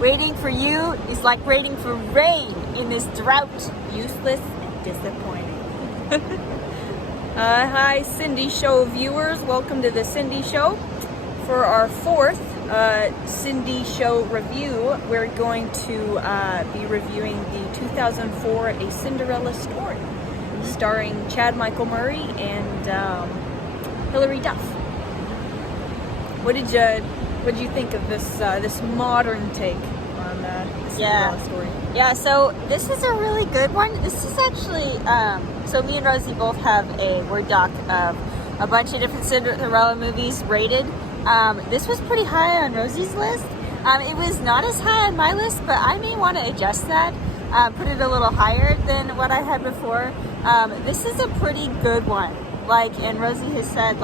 Waiting for you is like waiting for rain in this drought. Useless and disappointing. Hi, Cindy Show viewers. Welcome to the Cindy Show. For our fourth Cindy Show review, we're going to be reviewing the 2004 A Cinderella Story, starring Chad Michael Murray and Hilary Duff. What did you think of this modern take on the Cinderella Story? Yeah, so this is a really good one. This is actually, so me and Rosie both have a Word doc of a bunch of different Cinderella movies rated. This was pretty high on Rosie's list. It was not as high on my list, but I may want to adjust that, put it a little higher than what I had before. This is a pretty good one. And Rosie has said,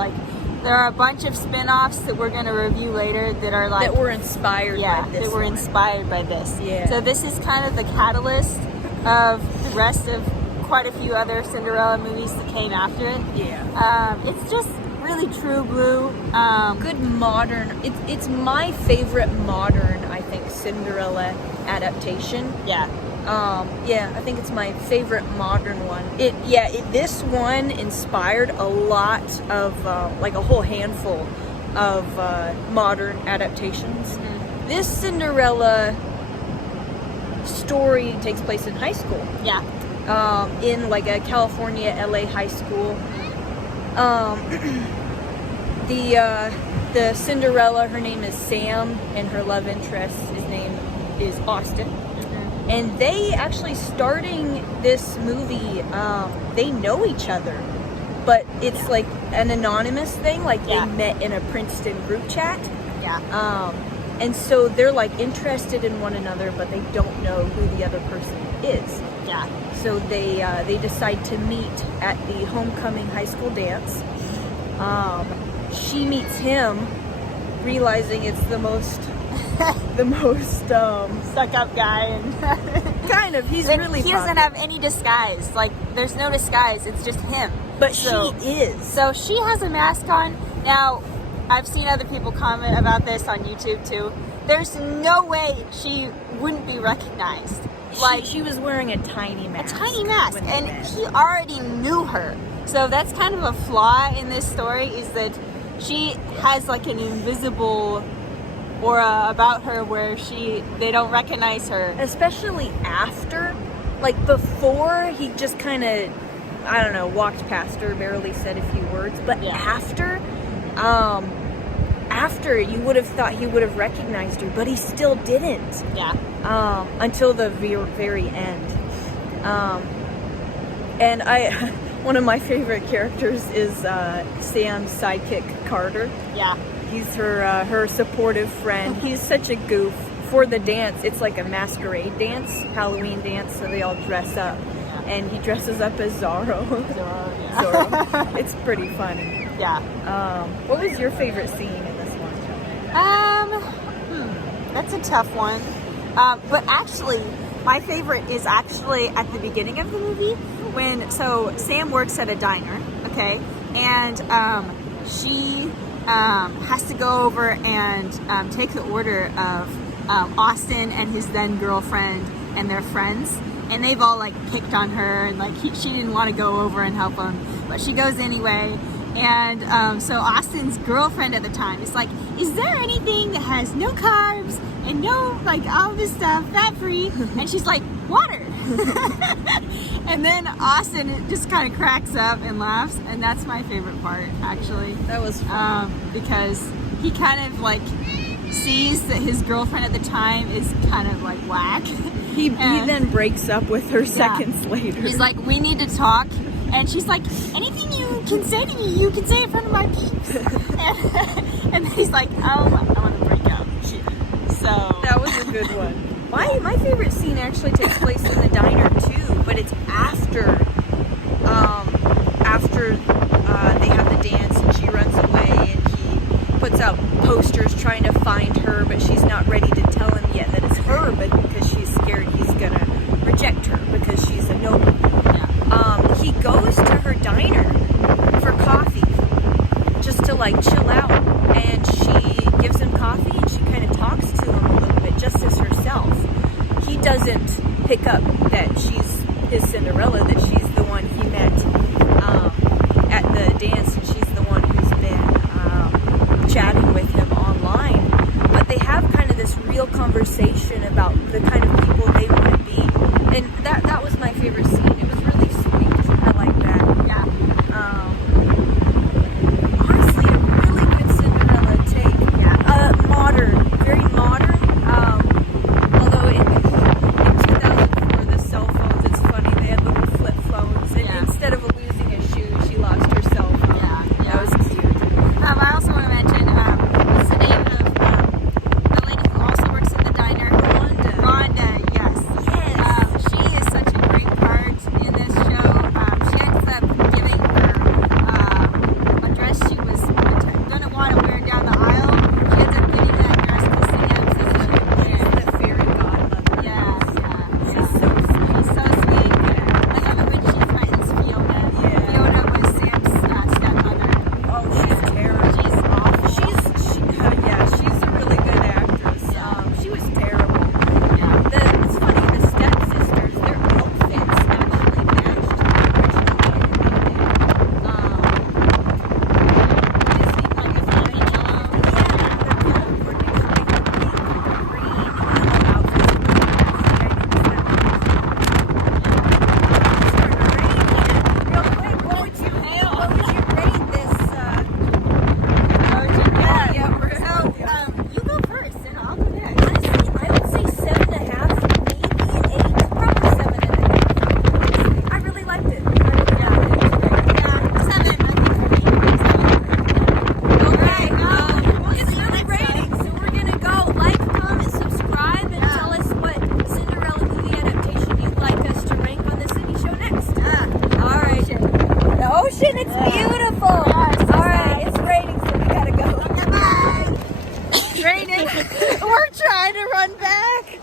there are a bunch of spin-offs that we're going to review later that are that were inspired by this. That were inspired by this. Yeah. So this is kind of the catalyst of the rest of quite a few other Cinderella movies that came after it. Yeah. It's just really true blue. Good modern. It's my favorite modern, I think, Cinderella adaptation. Yeah. I think it's my favorite modern one. This one inspired a lot of, a whole handful of modern adaptations. Mm-hmm. This Cinderella story takes place in high school. Yeah. In a California, LA high school. The Cinderella, her name is Sam, and her love interest, his name is Austin. And they actually, starting this movie, they know each other, but it's an anonymous thing. They met in a Princeton group chat. Yeah. And so they're interested in one another, but they don't know who the other person is. Yeah. So they decide to meet at the homecoming high school dance. She meets him, realizing it's the most stuck up guy, and kind of, he's really he doesn't have any disguise. There's no disguise, it's just him. But she is. So she has a mask on. Now, I've seen other people comment about this on YouTube too. There's no way she wouldn't be recognized. She was wearing a tiny mask. And he already knew her. So that's kind of a flaw in this story, is that she has an invisible aura about her where they don't recognize her. Especially after, before he just kind of, I don't know, walked past her, barely said a few words, but after you would have thought he would have recognized her, but he still didn't. Yeah. Until the very end. And one of my favorite characters is Sam's sidekick, Carter. Yeah. He's her supportive friend. He's such a goof. For the dance, it's like a masquerade dance, Halloween dance, so they all dress up. Yeah. And he dresses up as Zorro. Zorro. It's pretty funny. Yeah. What was your favorite scene in this one? That's a tough one. But actually, my favorite is actually at the beginning of the movie, so Sam works at a diner, okay? And she has to go over and take the order of Austin and his then girlfriend and their friends, and they've all picked on her, and she didn't want to go over and help them, but she goes anyway. And so Austin's girlfriend at the time is is there anything that has no carbs and no all this stuff, fat free? And she's water. And then Austin just kind of cracks up and laughs, and that's my favorite part, actually. That was fun. Because he kind of sees that his girlfriend at the time is kind of whack. He then breaks up with her seconds later. He's we need to talk. And she's anything you can say to me, you can say in front of my peeps. And he's I want to break up. So that was a good one. My favorite scene actually takes place in the diner too, but it's after they have the dance and she runs away and he puts out posters trying to find her, but she's not ready to tell him yet that it's her, but because she's scared he's gonna reject her because she's a nobody. He goes to her diner for coffee just to chill out, and she gives him coffee and she kind of talks to him a little bit just as herself. pick up that she's his Cinderella, that she's the one he met at the dance, and she's the one who's been chatting with him online. But they have kind of this real conversation about the kind of people they want to be, and that was my favorite scene. It was really sweet. I like that. Yeah. Honestly, a really good Cinderella take. Yeah. Modern, very modern. Although in 2004, the cell phones, it's funny, they had little flip phones, and Yeah. instead of losing a shoe, she lost her cell phone. Yeah. That was cute. I also want to mention, what's the name of the lady who also works in the diner? Rhonda, yes. Yes. She is such a great part in this show. She ends up giving her a dress she was gonna want to wear down the aisle. She ends up giving that dress to Sam so that she can wear it. The fairy godmother. Yeah. She's so sweet. She's so sweet. I love it when she threatens Fiona. Yeah. Fiona was Sam's stepmother. Oh, she's terrible. She's awful. She's a really good actress. She was terrible. Yeah. It's funny, the stepsisters, their outfits actually matched the You go first, and I'll go next. I would say 7.5, maybe an 8, probably 7.5. I really liked it. Yeah, 7. Okay, It's really rating, so we're gonna go like, comment, subscribe, and tell us what Cinderella movie adaptation you'd like us to rank on the Cindy Show next. All right. The ocean, it's beautiful. Yes. All right, it's raining, so we gotta go. Goodbye. It's raining. We're trying to run back.